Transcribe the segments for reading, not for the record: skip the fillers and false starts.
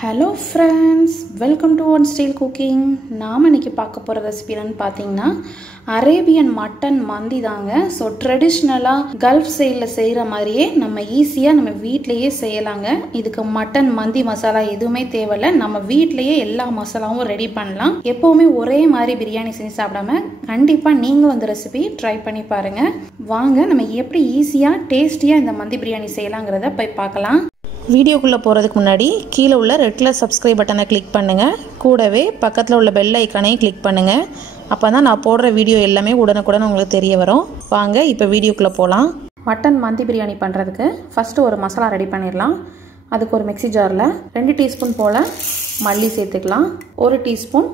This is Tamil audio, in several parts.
Hello friends, welcome to One Style Cooking. நாம இன்னைக்கு பார்க்க போற ரெசிபி என்னன்னு பாத்தீங்கன்னா அரேபியன் மட்டன் மந்தி தாங்க. சோ ட்ரெடிஷனலா கல்ஃப் சைடுல செய்யற மாதிரியே நம்ம ஈஸியா நம்ம வீட்லயே செய்யலாங்க. இதுக்கு மட்டன் மந்தி மசாலா எதுவுமே தேவையில்லை. நம்ம வீட்லயே எல்லா மசாலாவும் ரெடி பண்ணலாம். எப்பவுமே ஒரே மாதிரி பிரியாணி செஞ்சு சாப்பிடாம கண்டிப்பா நீங்களும் இந்த ரெசிபி ட்ரை பண்ணி பாருங்க. வாங்க நம்ம எப்படி ஈஸியா டேஸ்டியா இந்த மந்தி பிரியாணி செய்யலாம்ங்கறத போய் பார்க்கலாம். வீடியோக்குள்ள போறதுக்கு முன்னாடி கீழ உள்ள ரெட் கலர் சப்ஸ்கிரைப் பட்டனை கிளிக் பண்ணுங்க. கூடவே பக்கத்துல உள்ள பெல் ஐகானையும் கிளிக் பண்ணுங்க. அப்பதான் நான் போடுற வீடியோ எல்லாமே உடனுக்குடன் உங்களுக்கு தெரிய வரும். வாங்க இப்போ வீடியோக்குள்ள போலாம். மட்டன் மந்தி பிரியாணி பண்றதுக்கு ஃபர்ஸ்ட் ஒரு மசாலா ரெடி பண்ணிரலாம். அதுக்கு ஒரு மிக்ஸி ஜார்ல 2 டீஸ்பூன் போல மல்லி சேர்த்துக்கலாம். 1 டீஸ்பூன்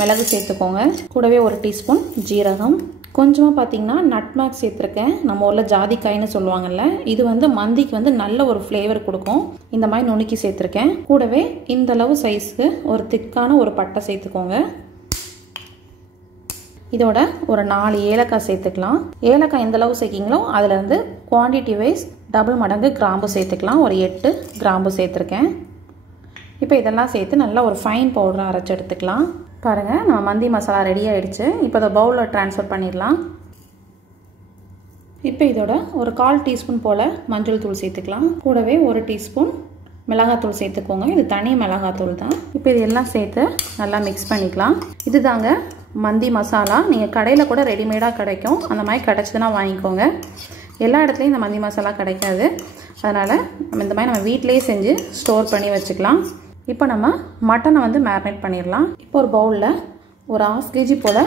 மிளகு சேர்த்துக்கோங்க. கூடவே 1 டீஸ்பூன் ஜீரகம். கொஞ்சமா பாத்தீங்கன்னா நட்மேக் சேர்த்திருக்கேன். நம்ம ஊர்ல ஜாதிக்காய்னு சொல்லுவாங்கல்ல. இது வந்து மந்திக்கு வந்து நல்ல ஒரு ஃப்ளேவர் கொடுக்கும். இந்த மாதிரி நுணுக்கி சேர்த்திருக்கேன். கூடவே இந்த அளவு சைஸ்க்கு ஒரு திக்கான ஒரு பட்டை சேர்த்துக்கோங்க. இதோட ஒரு 4 ஏலக்காய் சேர்த்துக்கலாம். ஏலக்காய் எந்த அளவு சேர்க்கீங்களோ அதுல இருந்து குவாண்டிட்டி வைஸ் டபுள் மடங்கு கிராம்பு சேர்த்துக்கலாம். ஒரு 8 கிராம்பு சேர்த்திருக்கேன். இப்போ இதெல்லாம் சேர்த்து நல்லா ஒரு ஃபைன் பவுடரா அரைச்சு எடுத்துக்கலாம். பாருங்க நம்ம மந்தி மசாலா ரெடி ஆயிடுச்சு. இப்போ இத பவுல்ல ட்ரான்ஸ்ஃபர் பண்ணிரலாம். இப்போ இதோட ஒரு 1/4 டீஸ்பூன் போல மஞ்சள் தூள் சேர்த்துக்கலாம். கூடவே 1 டீஸ்பூன் மிளகாய் தூள் சேர்த்துக்கோங்க. இது தனி மிளகாய் தூள் தான். இப்போ இதெல்லாம் சேர்த்து நல்லா மிக்ஸ் பண்ணிக்கலாம். இதுதாங்க மந்தி மசாலா. நீங்க கடையில கூட ரெடிமேடா கிடைக்கும். அந்த மாதிரி கிடைச்சதுன்னா வாங்கிக்கோங்க. எல்லா இடத்துலயும் இந்த மந்தி மசாலா கிடைக்காது. அதனால நம்ம இந்த மாதிரி நம்ம வீட்லயே செஞ்சு ஸ்டோர் பண்ணி வச்சுக்கலாம். இப்போ நம்ம மட்டனை வந்து மேரினேட் பண்ணிடலாம். இப்போ ஒரு பவுலில் ஒரு 1/2 kg போல்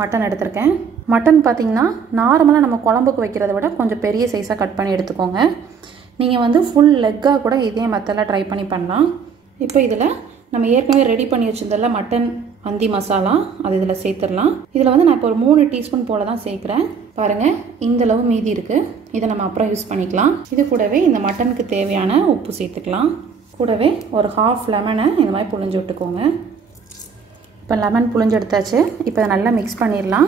மட்டன் எடுத்திருக்கேன். மட்டன் பார்த்தீங்கன்னா நார்மலாக நம்ம குழம்புக்கு வைக்கிறத விட கொஞ்சம் பெரிய சைஸாக கட் பண்ணி எடுத்துக்கோங்க. நீங்கள் வந்து ஃபுல் லெக்காக கூட இதே மெத்தடில் ட்ரை பண்ணி பண்ணலாம். இப்போ இதில் நம்ம ஏற்கனவே ரெடி பண்ணி வச்சிருந்தல மட்டன் மந்தி மசாலா அது இதில் சேர்த்துடலாம். இதில் வந்து நான் இப்போ ஒரு 3 டீஸ்பூன் போல் தான் சேர்க்குறேன். பாருங்கள் இந்தளவு மீதி இருக்குது. இதை நம்ம அப்புறம் யூஸ் பண்ணிக்கலாம். இது கூடவே இந்த மட்டனுக்கு தேவையான உப்பு சேர்த்துக்கலாம். கூடவே ஒரு 1/2 லெமனை இந்த மாதிரி புழிஞ்சு விட்டுக்கோங்க. இப்போ லெமன் புழிஞ்சு எடுத்தாச்சு. இப்போ இதை நல்லா மிக்ஸ் பண்ணிடலாம்.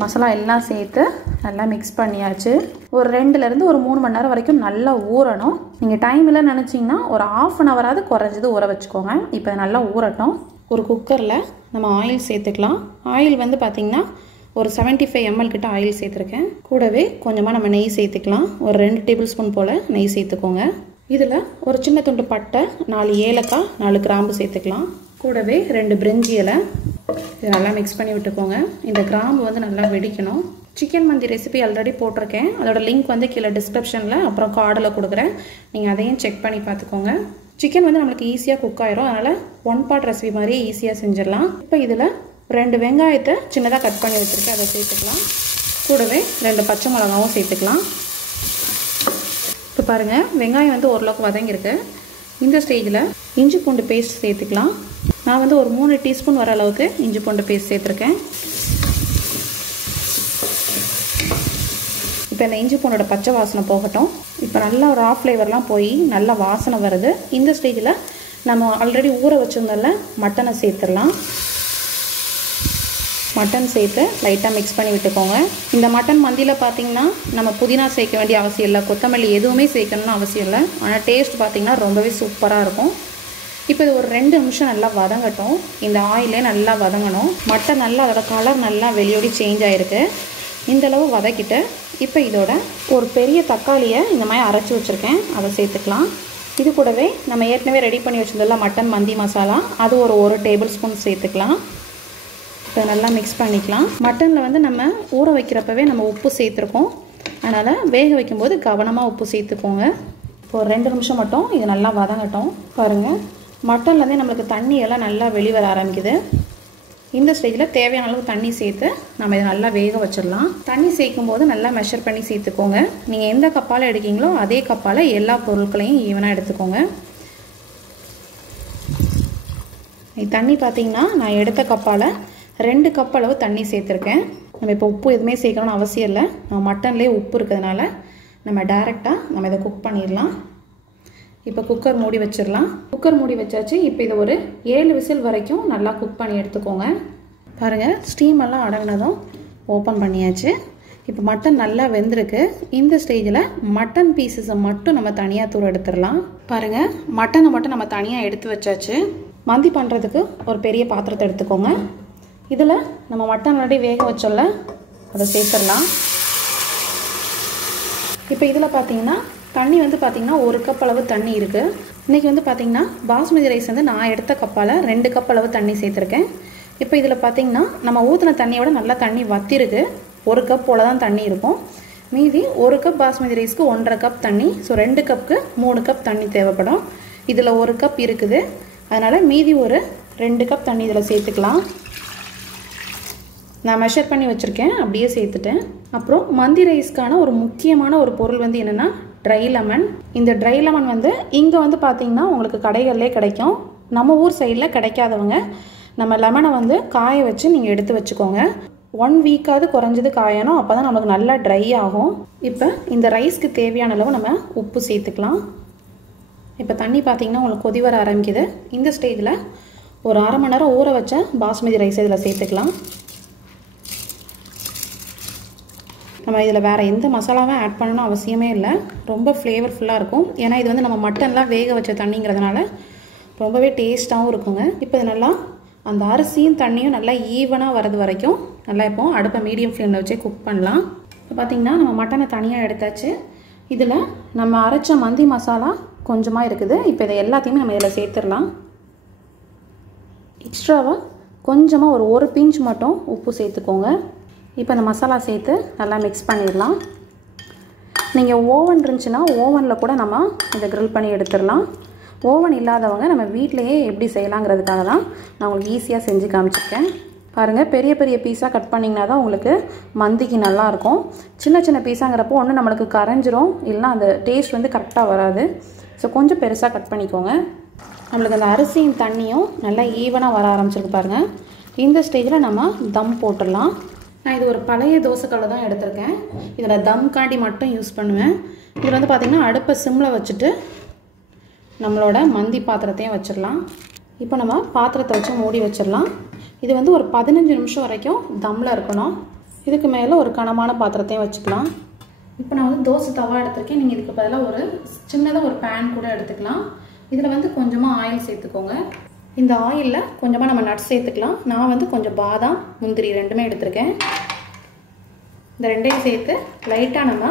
மசாலா எல்லாம் சேர்த்து நல்லா மிக்ஸ் பண்ணியாச்சு. ஒரு 2லேருந்து ஒரு 3 மணி நேரம் வரைக்கும் நல்லா ஊறணும். நீங்கள் டைம் இல்லை நினச்சிங்கன்னா ஒரு 1/2 ஹவராவது குறைஞ்சது ஊற வச்சுக்கோங்க. இப்போ நல்லா ஊறட்டும். ஒரு குக்கரில் நம்ம ஆயில் சேர்த்துக்கலாம். ஆயில் வந்து பார்த்திங்கன்னா ஒரு 75 ml கிட்ட ஆயில் சேர்த்துருக்கேன். கூடவே கொஞ்சமாக நம்ம நெய் சேர்த்துக்கலாம். ஒரு 2 டேபிள் ஸ்பூன் போல் நெய் சேர்த்துக்கோங்க. இதில் ஒரு சின்ன துண்டு பட்டை, 4 ஏலக்காய், 4 கிராம்பு சேர்த்துக்கலாம். கூடவே 2 பிரிஞ்சி இலை. இதை நல்லா மிக்ஸ் பண்ணி விட்டுக்கோங்க. இந்த கிராம்பு வந்து நல்லா வெடிக்கணும். சிக்கன் மந்தி ரெசிபி ஆல்ரெடி போட்டிருக்கேன். அதோட லிங்க் வந்து கீழே டிஸ்கிரிப்ஷனில் அப்புறம் கார்டில் கொடுக்குறேன். நீங்கள் அதையும் செக் பண்ணி பார்த்துக்கோங்க. சிக்கன் வந்து நம்மளுக்கு ஈஸியாக குக் ஆயிரும். அதனால் 1 பார்ட் ரெசிபி மாதிரியே ஈஸியாக செஞ்சிடலாம். இப்போ இதில் 2 வெங்காயத்தை சின்னதாக கட் பண்ணி வச்சுருக்கேன். அதை சேர்த்துக்கலாம். கூடவே 2 பச்சை மிளகாவும் சேர்த்துக்கலாம். இப்போ பாருங்கள் வெங்காயம் வந்து ஓரளவுக்கு வதங்கியிருக்கு. இந்த ஸ்டேஜில் இஞ்சி பூண்டு பேஸ்ட் சேர்த்துக்கலாம். நான் வந்து ஒரு 3 டீஸ்பூன் வர அளவுக்கு இஞ்சி பூண்டு பேஸ்ட் சேர்த்துருக்கேன். இப்போ இந்த இஞ்சி பூண்டோட பச்சை வாசனை போகட்டும். இப்போ நல்லா ஒரு ஆஃப் ஃப்ளேவர்லாம் போய் நல்லா வாசனை வருது. இந்த ஸ்டேஜில் நம்ம ஆல்ரெடி ஊற வச்சுருந்தோம்ல மட்டனை சேர்த்துடலாம். மட்டன் சேர்த்து லைட்டாக மிக்ஸ் பண்ணி விட்டுக்கோங்க. இந்த மட்டன் மந்தியில் பார்த்தீங்கன்னா நம்ம புதினா சேர்க்க வேண்டிய அவசியம் இல்லை, கொத்தமல்லி எதுவுமே சேர்க்கணும்னு அவசியம் இல்லை. ஆனால் டேஸ்ட் பார்த்தீங்கன்னா ரொம்பவே சூப்பராக இருக்கும். இப்போ இது ஒரு 2 நிமிஷம் நல்லா வதங்கட்டும். இந்த ஆயிலே நல்லா வதங்கணும். மட்டன் நல்லா அதோட கலர் நல்லா வெளியோடி சேஞ்ச் ஆகிருக்கு. இந்தளவு வதக்கிட்டு இப்போ இதோட ஒரு பெரிய தக்காளியை இந்த மாதிரி அரைச்சி வச்சுருக்கேன். அதை சேர்த்துக்கலாம். இது கூடவே நம்ம ஏற்கனவே ரெடி பண்ணி வச்சுருந்தோம்ல மட்டன் மந்தி மசாலா அது ஒரு 1 டேபிள் ஸ்பூன் சேர்த்துக்கலாம். இப்போ நல்லா மிக்ஸ் பண்ணிக்கலாம். மட்டனில் வந்து நம்ம ஊற வைக்கிறப்பவே நம்ம உப்பு சேர்த்துருக்கோம். அதனால் வேக வைக்கும்போது கவனமாக உப்பு சேர்த்துக்கோங்க. இப்போ ஒரு 2 நிமிஷம் மட்டும் இது நல்லா வதங்கட்டும். பாருங்கள் மட்டன்லேருந்தே நம்மளுக்கு தண்ணி எல்லாம் நல்லா வெளிவர ஆரம்பிக்குது. இந்த ஸ்டேஜில் தேவையான அளவு தண்ணி சேர்த்து நம்ம இதை நல்லா வேக வச்சிடலாம். தண்ணி சேர்க்கும் போது நல்லா மெஷர் பண்ணி சேர்த்துக்கோங்க. நீங்கள் எந்த கப்பால் எடுக்கீங்களோ அதே கப்பால் எல்லா பொருட்களையும் ஈவனாக எடுத்துக்கோங்க. தண்ணி பார்த்தீங்கன்னா நான் எடுத்த கப்பால் 2 கப் அளவு தண்ணி சேர்த்துருக்கேன். நம்ம இப்போ உப்பு எதுவுமே சேர்க்கணும்னு அவசியம் இல்லை. நம்ம மட்டன்லேயே உப்பு இருக்கிறதுனால நம்ம டைரெக்டாக நம்ம இதை குக் பண்ணிடலாம். இப்போ குக்கர் மூடி வச்சிடலாம். குக்கர் மூடி வச்சாச்சு. இப்போ இதை ஒரு 7 விசில் வரைக்கும் நல்லா குக் பண்ணி எடுத்துக்கோங்க. பாருங்கள் ஸ்டீம் எல்லாம் அடங்கினதும் ஓப்பன் பண்ணியாச்சு. இப்போ மட்டன் நல்லா வெந்திருக்கு. இந்த ஸ்டேஜில் மட்டன் பீசஸை மட்டும் நம்ம தனியாக தூர எடுத்துடலாம். பாருங்கள், மட்டனை மட்டும் நம்ம தனியாக எடுத்து வச்சாச்சு. மந்தி பண்ணுறதுக்கு ஒரு பெரிய பாத்திரத்தை எடுத்துக்கோங்க. இதில் நம்ம மட்டன் ஆல்ரெடி வேக வச்சோல்ல, அதை சேர்த்துடலாம். இப்போ இதில் பார்த்தீங்கன்னா தண்ணி வந்து பார்த்திங்கன்னா 1 கப் அளவு தண்ணி இருக்குது. இன்றைக்கி வந்து பார்த்திங்கன்னா பாஸ்மதி ரைஸ் வந்து நான் எடுத்த கப்பால் 2 கப் அளவு தண்ணி சேர்த்துருக்கேன். இப்போ இதில் பார்த்திங்கன்னா நம்ம ஊற்றின தண்ணியோட நல்லா தண்ணி வத்திருக்கு. 1 கப் போல் தான் தண்ணி இருக்கும். மீதி 1 கப் பாஸ்மதி ரைஸ்க்கு 1.5 கப் தண்ணி. ஸோ 2 கப்புக்கு 3 கப் தண்ணி தேவைப்படும். இதில் 1 கப் இருக்குது, அதனால் மீதி ஒரு 2 கப் தண்ணி இதில் சேர்த்துக்கலாம். நான் மெஷர் பண்ணி வச்சுருக்கேன், அப்படியே சேர்த்துட்டேன். அப்புறம் மந்தி ரைஸ்க்கான ஒரு முக்கியமான ஒரு பொருள் வந்து என்னென்னா ட்ரை லெமன். இந்த ட்ரை லெமன் வந்து இங்கே வந்து பார்த்திங்கன்னா உங்களுக்கு கடைகளிலே கிடைக்கும். நம்ம ஊர் சைடில் கிடைக்காதவங்க நம்ம லெமனை வந்து காய வச்சு நீங்கள் எடுத்து வச்சுக்கோங்க. 1 வீக்காவது குறைஞ்சது காயணும், அப்போ தான் நமக்கு நல்லா ட்ரை ஆகும். இப்போ இந்த ரைஸ்க்கு தேவையான அளவு நம்ம உப்பு சேர்த்துக்கலாம். இப்போ தண்ணி பார்த்திங்கன்னா உங்களுக்கு கொதி வர ஆரம்பிக்குது. இந்த ஸ்டேஜில் ஒரு 1/2 மணி நேரம் ஊற வச்ச பாஸ்மதி ரைஸ் இதில் சேர்த்துக்கலாம். நம்ம இதில் வேறு எந்த மசாலாவும் ஆட் பண்ணணும் அவசியமே இல்லை. ரொம்ப ஃப்ளேவர்ஃபுல்லாக இருக்கும். ஏன்னா இது வந்து நம்ம மட்டன்லாம் வேக வச்ச தண்ணிங்கிறதுனால ரொம்பவே டேஸ்ட்டாகவும் இருக்குங்க. இப்போ இது நல்லா அந்த அரிசியும் தண்ணியும் நல்லா ஈவனாக வரது வரைக்கும் நல்லா இப்போ அடுப்பை மீடியம் ஃப்ளேமில் வச்சே குக் பண்ணலாம். இப்போ பார்த்திங்கன்னா நம்ம மட்டனை தனியாக எடுத்தாச்சு. இதில் நம்ம அரைச்ச மந்தி மசாலா கொஞ்சமாக இருக்குது. இப்போ இதை எல்லாத்தையுமே நம்ம இதில் சேர்த்துடலாம். எக்ஸ்ட்ராவாக கொஞ்சமாக ஒரு பிஞ்ச் மட்டும் உப்பு சேர்த்துக்கோங்க. இப்போ இந்த மசாலா சேர்த்து நல்லா மிக்ஸ் பண்ணிடலாம். நீங்கள் ஓவன் இருந்துச்சுன்னா ஓவனில் கூட நம்ம இதை க்ரில் பண்ணி எடுத்துடலாம். ஓவன் இல்லாதவங்க நம்ம வீட்டிலையே எப்படி செய்யலாங்கிறதுக்காக தான் நான் உங்களுக்கு ஈஸியாக செஞ்சு காமிச்சிருக்கேன். பாருங்கள், பெரிய பெரிய பீஸாக கட் பண்ணிங்கன்னா தான் உங்களுக்கு மந்திக்கு நல்லாயிருக்கும். சின்ன சின்ன பீஸாங்கிறப்போ ஒன்று நம்மளுக்கு கரைஞ்சிரும், இல்லைனா அந்த டேஸ்ட் வந்து கரெக்டாக வராது. ஸோ கொஞ்சம் பெருசாக கட் பண்ணிக்கோங்க. நம்மளுக்கு அந்த அரிசியும் தண்ணியும் நல்லா ஈவனாக வர ஆரம்பிச்சிருக்கு பாருங்கள். இந்த ஸ்டேஜில் நம்ம தம் போட்டுடலாம். நான் இது ஒரு பழைய தோசைக்கல்லை தான் எடுத்திருக்கேன். இதில் தம் காண்டி மட்டும் யூஸ் பண்ணுவேன். இதில் வந்து பார்த்திங்கன்னா அடுப்பை சிம்மில் வச்சுட்டு நம்மளோட மந்தி பாத்திரத்தையும் வச்சிடலாம். இப்போ நம்ம பாத்திரத்தை வச்சு மூடி வச்சிடலாம். இது வந்து ஒரு 15 நிமிஷம் வரைக்கும் தம்மில் இருக்கணும். இதுக்கு மேலே ஒரு கனமான பாத்திரத்தையும் வச்சுக்கலாம். இப்போ நான் வந்து தோசை தவா எடுத்திருக்கேன். நீங்கள் இதுக்கு பதிலாக ஒரு சின்னதாக ஒரு பேன் கூட எடுத்துக்கலாம். இதில் வந்து கொஞ்சமாக ஆயில் சேர்த்துக்கோங்க. இந்த ஆயிலில் கொஞ்சமாக நம்ம நட்ஸ் சேர்த்துக்கலாம். நான் வந்து கொஞ்சம் பாதாம் முந்திரி ரெண்டுமே எடுத்திருக்கேன். இந்த ரெண்டையும் சேர்த்து லைட்டாக நம்ம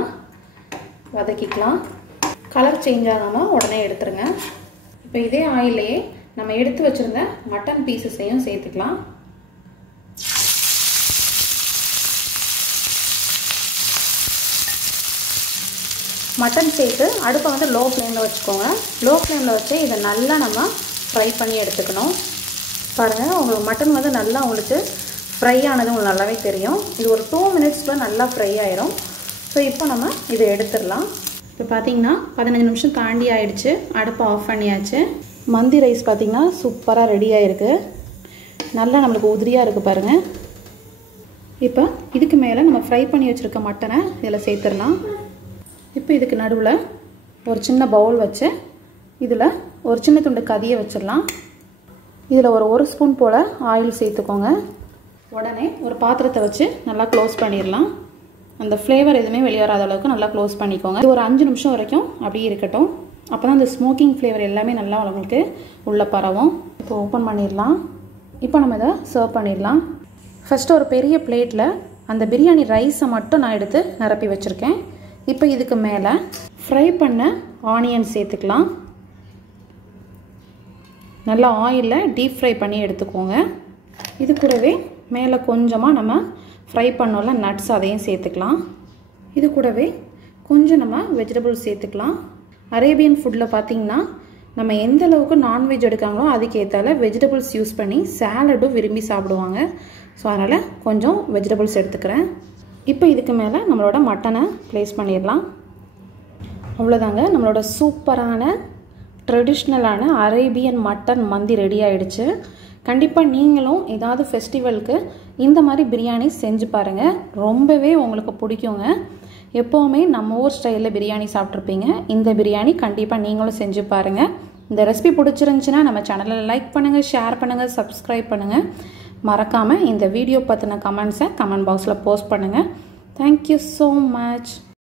வதக்கிக்கலாம். கலர் சேஞ்ச் ஆகாமல் உடனே எடுத்துருங்க. இப்போ இதே ஆயிலையே நம்ம எடுத்து வச்சுருந்த மட்டன் பீசஸையும் சேர்த்துக்கலாம். மட்டன் சேர்த்து அடுப்பை வந்து லோ ஃப்ளேமில் வச்சுக்கோங்க. லோ ஃப்ளேமில் வச்சு இதை நல்லா நம்ம ஃப்ரை பண்ணி எடுத்துக்கணும். பாருங்கள், உங்களுக்கு மட்டன் வந்து நல்லா உங்களுக்கு ஃப்ரை ஆனது உங்களுக்கு நல்லாவே தெரியும். இது ஒரு 2 மினிட்ஸில் நல்லா ஃப்ரை ஆயிரும். ஸோ இப்போ நம்ம இதை எடுத்துடலாம். இப்போ பார்த்திங்கன்னா 15 நிமிஷம் தாண்டி ஆயிடுச்சு. அடுப்பை ஆஃப் பண்ணியாச்சு. மந்தி ரைஸ் பார்த்திங்கன்னா சூப்பராக ரெடி ஆகிருக்கு. நல்லா நம்மளுக்கு உதிரியாக இருக்குது பாருங்கள். இப்போ இதுக்கு மேலே நம்ம ஃப்ரை பண்ணி வச்சுருக்க மட்டனை இதில் சேர்த்துடலாம். இப்போ இதுக்கு நடுவில் ஒரு சின்ன பவுல் வச்சு இதில் ஒரு சின்ன துண்டு கதியை வச்சிடலாம். இதில் ஒரு ஸ்பூன் போல் ஆயில் சேர்த்துக்கோங்க. உடனே ஒரு பாத்திரத்தை வச்சு நல்லா க்ளோஸ் பண்ணிடலாம். அந்த ஃப்ளேவர் எதுவுமே வெளியே வராத அளவுக்கு நல்லா க்ளோஸ் பண்ணிக்கோங்க. இது ஒரு 5 நிமிஷம் வரைக்கும் அப்படியே இருக்கட்டும். அப்போ தான் அந்த ஸ்மோக்கிங் ஃப்ளேவர் எல்லாமே நல்லா உங்களுக்கு உள்ளே பரவும். இப்போ ஓப்பன் பண்ணிடலாம். இப்போ நம்ம இதை சர்வ் பண்ணிடலாம். ஃபஸ்ட்டு ஒரு பெரிய பிளேட்டில் அந்த பிரியாணி ரைஸை மட்டும் நான் எடுத்து நிரப்பி வச்சுருக்கேன். இப்போ இதுக்கு மேலே ஃப்ரை பண்ண ஆனியன் சேர்த்துக்கலாம். நல்லா ஆயிலில் டீப் ஃப்ரை பண்ணி எடுத்துக்கோங்க. இது கூடவே மேலே கொஞ்சமாக நம்ம ஃப்ரை பண்ணோம்ல நட்ஸ், அதையும் சேர்த்துக்கலாம். இது கூடவே கொஞ்சம் நம்ம வெஜிடபிள்ஸ் சேர்த்துக்கலாம். அரேபியன் ஃபுட்டில் பார்த்திங்கன்னா நம்ம எந்த அளவுக்கு நான்வெஜ் எடுக்காங்களோ அதுக்கேற்றால வெஜிடபிள்ஸ் யூஸ் பண்ணி சாலடும் விரும்பி சாப்பிடுவாங்க. ஸோ அதனால் கொஞ்சம் வெஜிடபிள்ஸ் எடுத்துக்கிறேன். இப்போ இதுக்கு மேலே நம்மளோட மட்டனை ப்ளேஸ் பண்ணிடலாம். அவ்வளோதாங்க, நம்மளோட சூப்பரான ட்ரெடிஷ்னலான அரேபியன் மட்டன் மந்தி ரெடி ஆகிடுச்சு. கண்டிப்பாக நீங்களும் ஏதாவது ஃபெஸ்டிவலுக்கு இந்த மாதிரி பிரியாணி செஞ்சு பாருங்கள். ரொம்பவே உங்களுக்கு பிடிக்குங்க. எப்போவுமே நம்ம ஊர் ஸ்டைலில் பிரியாணி சாப்பிட்ருப்பீங்க. இந்த பிரியாணி கண்டிப்பாக நீங்களும் செஞ்சு பாருங்கள். இந்த ரெசிபி பிடிச்சிருந்துச்சுன்னா நம்ம சேனலில் லைக் பண்ணுங்கள், ஷேர் பண்ணுங்கள், சப்ஸ்கிரைப் பண்ணுங்கள். மறக்காமல் இந்த வீடியோ பற்றின கமெண்ட்ஸை கமெண்ட் பாக்ஸில் போஸ்ட் பண்ணுங்கள். Thank you so much.